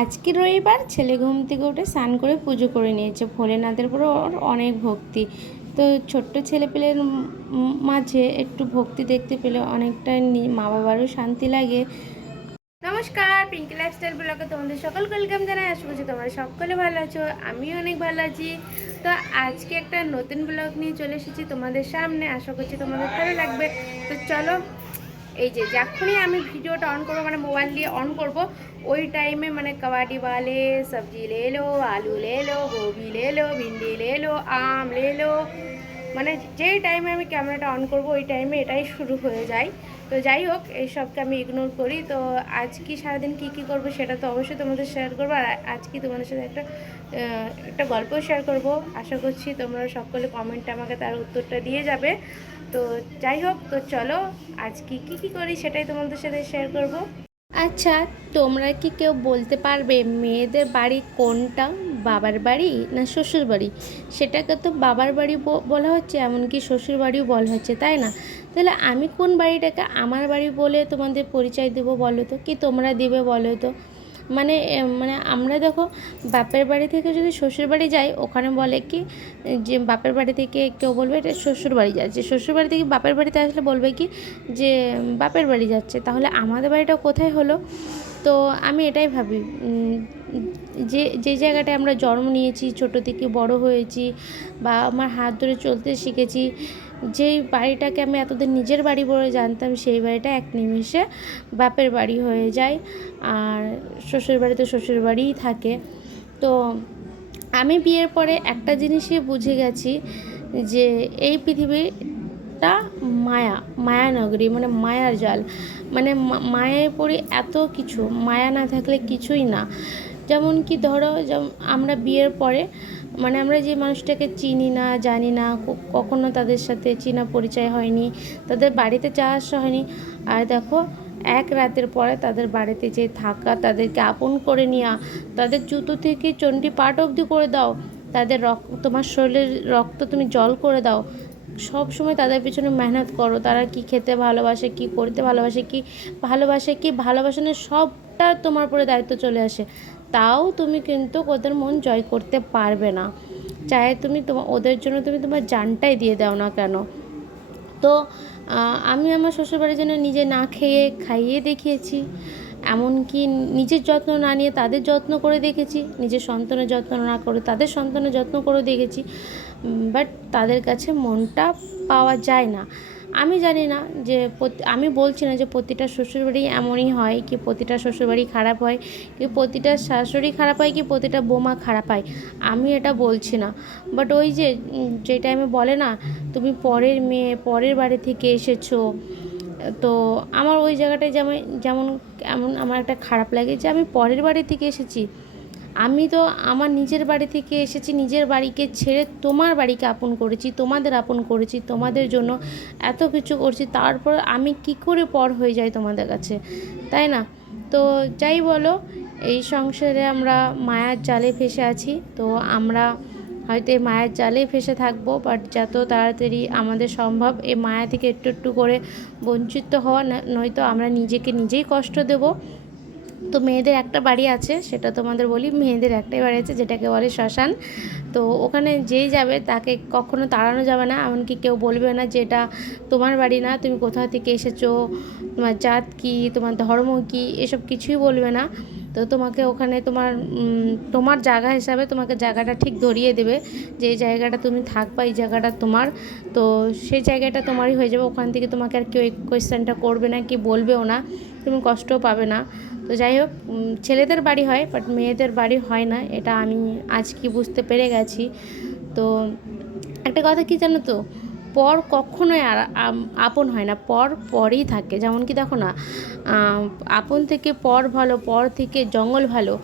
আজকে রবিবার ছেলে ঘুম থেকে উঠে স্নান করে পুজো করে নিয়েছে। ভোলেনাথের উপরে ওর অনেক ভক্তি। তো ছোট্ট ছেলেপেলের মাঝে একটু ভক্তি দেখতে পেলে অনেকটা মা বাবারও শান্তি লাগে। নমস্কার পিঙ্কি লাইফস্টাইল ব্লগে তোমাদের সকল ওয়েলকাম জানাই। আশা করছি তোমরা সকলে ভালো আছো, আমিও অনেক ভালো আছি। তো আজকে একটা নতুন ব্লগ নিয়ে চলে এসেছি তোমাদের সামনে। আশা করছি তোমাদের ভালো লাগবে। তো চলো এই যে, যখনই আমি ভিডিওটা অন করব মানে মোবাইল দিয়ে অন করব, ওই টাইমে মানে কাবাডি বালে, সবজি লে লো আলু লে লো গোবি লে লো ভিন্ডি লে লো আম লে লো মানে যেই টাইমে আমি ক্যামেরাটা অন করব, ওই টাইমে এটাই শুরু হয়ে যায়। তো যাই হোক এইসবকে আমি ইগনোর করি। তো আজ কি সারাদিন কী কী করব, সেটা তো অবশ্যই তোমাদের শেয়ার করব। আর আজ কি তোমাদের সাথে একটা একটা গল্প শেয়ার করব। আশা করছি তোমরা সকলে কমেন্টে আমাকে তার উত্তরটা দিয়ে যাবে। তো যাই হোক, তো চলো আজকে কি কি করি সেটাই তোমাদের সাথে শেয়ার করব। আচ্ছা তোমরা কি কেউ বলতে পারবে মেয়েদের বাড়ি কোনটা, বাবার বাড়ি না শ্বশুর বাড়ি? সেটাকে তো বাবার বাড়ি বলা হচ্ছে, এমনকি শ্বশুর বাড়িও বলা হচ্ছে, তাই না? তাহলে আমি কোন বাড়িটাকে আমার বাড়ি বলে তোমাদের পরিচয় দেবো বলো তো? কি তোমরা দেবে বলো তো? মানে মানে আমরা দেখো বাপের বাড়ি থেকে যদি শ্বশুর বাড়ি যাই, ওখানে বলে কি, যে বাপের বাড়ি থেকে কেউ বলবে এটা শ্বশুর বাড়ি যাচ্ছে। শ্বশুর বাড়ি থেকে বাপের বাড়িতে আসলে বলবে কি, যে বাপের বাড়ি যাচ্ছে। তাহলে আমাদের বাড়িটা কোথায় হলো? তো আমি এটাই ভাবি যে যে জায়গাটায় আমরা জন্ম নিয়েছি, ছোট থেকে বড় হয়েছি বা আমার হাত ধরে চলতে শিখেছি যেই বাড়িটাকে আমি এতদিন নিজের বাড়ি বলে জানতাম, সেই বাড়িটা এক নিমিষে বাপের বাড়ি হয়ে যায়। আর শ্বশুর বাড়িতে শ্বশুর বাড়িই থাকে। তো আমি বিয়ের পরে একটা জিনিসই বুঝে গেছি যে এই পৃথিবীটা মায়া, মায়ানগরী মানে মায়ার জল। মানে মা- মায়ায় পড়ে এত কিছু, মায়া না থাকলে কিছুই না। যেমন কি ধরো, যেমন আমরা বিয়ের পরে মানে আমরা যে মানুষটাকে চিনি না, জানি না কখনো তাদের সাথে চেনা পরিচয় হয়নি, তাদের বাড়িতে যাওয়া আসা হয়নি। আর দেখো, এক রাতের পরে তাদের বাড়িতে যে থাকা, তাদেরকে আপন করে নেওয়া তাদের জুতো থেকে চণ্ডী পাট অবধি করে দাও, তাদের রক্ত, তোমার শরীরের রক্ত তুমি জল করে দাও। সব সময় তাদের পিছনে মেহনত করো, তারা কি খেতে ভালোবাসে, কি করতে ভালোবাসে, কি ভালোবাসে, কি ভালোবাসনের সবটা তোমার উপরে দায়িত্ব চলে আসে। তাও তুমি কিন্তু ওদের মন জয় করতে পারবে না। চাहे তুমি তোমার ওদের জন্য তুমি তোমার জানটাই দিয়ে দাও না কেন। তো আমি আমার শ্বশুরবাড়ির জন্য নিজে না খেয়ে খাইয়ে দেখিয়েছি। এমনকি নিজের যত্ন না নিয়ে তাদের যত্ন করে দেখেছি। নিজের সন্তানের যত্ন না করে তাদের সন্তানের যত্ন করে দেখেছি। বাট তাদের কাছে মনটা পাওয়া যায় না। আমি জানি না যে আমি বলছি না যে প্রতিটা শ্বশুরবাড়ি এমনই হয় কি প্রতিটা শ্বশুরবাড়ি খারাপ হয়, কি প্রতিটা শাশুড়ি খারাপ হয় কি প্রতিটা বোমা খারাপ হয়, আমি এটা বলছি না। বাট ওই যে যে টাইমে বলে না, তুমি পরের মেয়ে, পরের বাড়ি থেকে এসেছ, তো আমার ওই জায়গাটায় যেমন যেমন, এমন আমার একটা খারাপ লাগে যে আমি পরের বাড়ি থেকে এসেছি। আমি তো আমার নিজের বাড়ি থেকে এসেছি, নিজের বাড়িকে ছেড়ে তোমার বাড়িকে আপন করেছি, তোমাদের আপন করেছি, তোমাদের জন্য এত কিছু করছি, তারপর আমি কি করে পর হয়ে যাই তোমাদের কাছে? তাই না? তো যাই বলো, এই সংসারে আমরা মায়ার জালে ফেসে আছি, তো আমরা হয়তো এই মায়ের জালেই ফেসে থাকব বাট যত তাড়াতাড়ি আমাদের সম্ভব এই মায়া থেকে একটু একটু করে বঞ্চিত হওয়া, নয়তো আমরা নিজেকে নিজেই কষ্ট দেবো। তো মেয়েদের একটা বাড়ি আছে, সেটা তোমাদের বলি, মেয়েদের একটাই বাড়ি আছে, যেটাকে বলে শ্মশান। তো ওখানে যেই যাবে তাকে কখনো তাড়ানো যাবে না, এমনকি কেউ বলবে না যে এটা তোমার বাড়ি না, তুমি কোথা থেকে এসেছ, তোমার জাত কী, তোমার ধর্ম কী, এসব কিছুই বলবে না। তো তোমাকে ওখানে তোমার তোমার জায়গা হিসাবে তোমাকে জায়গাটা ঠিক ধরিয়ে দেবে, যে জায়গাটা তুমি থাকবা, এই জায়গাটা তোমার। তো সেই জায়গাটা তোমারই হয়ে যাবে, ওখান থেকে তোমাকে আর কেউ কোয়েশ্চেনটা করবে না, কি বলবেও না। তুমি কষ্টও পাবে না। তো যাই হোক ছেলেদের বাড়ি হয় বাট মেয়েদের বাড়ি হয় না, এটা আমি আজ কি বুঝতে পেরে গেছি। তো একটা কথা কি জানো তো, পর কখনোই আর আপন হয় না, পর পরই থাকে। যেমন কি দেখো না আপন থেকে পর ভালো, পর থেকে জঙ্গল ভালো।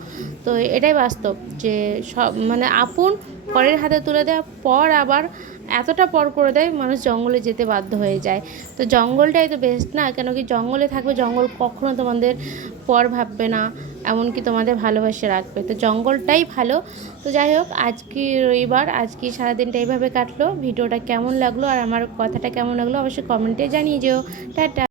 তো এটাই বাস্তব যে সব মানে আপন পরের হাতে তুলে দেয়, পর আবার এতটা পর করে দেয়, মানুষ জঙ্গলে যেতে বাধ্য হয়ে যায়। তো জঙ্গলটাই তো বেস্ট না? কেন কি জঙ্গলে থাকবে, জঙ্গল কখনো তোমাদের পর ভাববে না, এমনকি তোমাদের ভালোবাসে রাখবে। তো জঙ্গলটাই ভালো। তো যাই হোক আজকে রবিবার, আজকে সারাদিনটা এইভাবে কাটলো। ভিডিওটা কেমন লাগল আর আমার কথাটা কেমন লাগল অবশ্যই কমেন্টে জানিয়ে যেও। টাটা।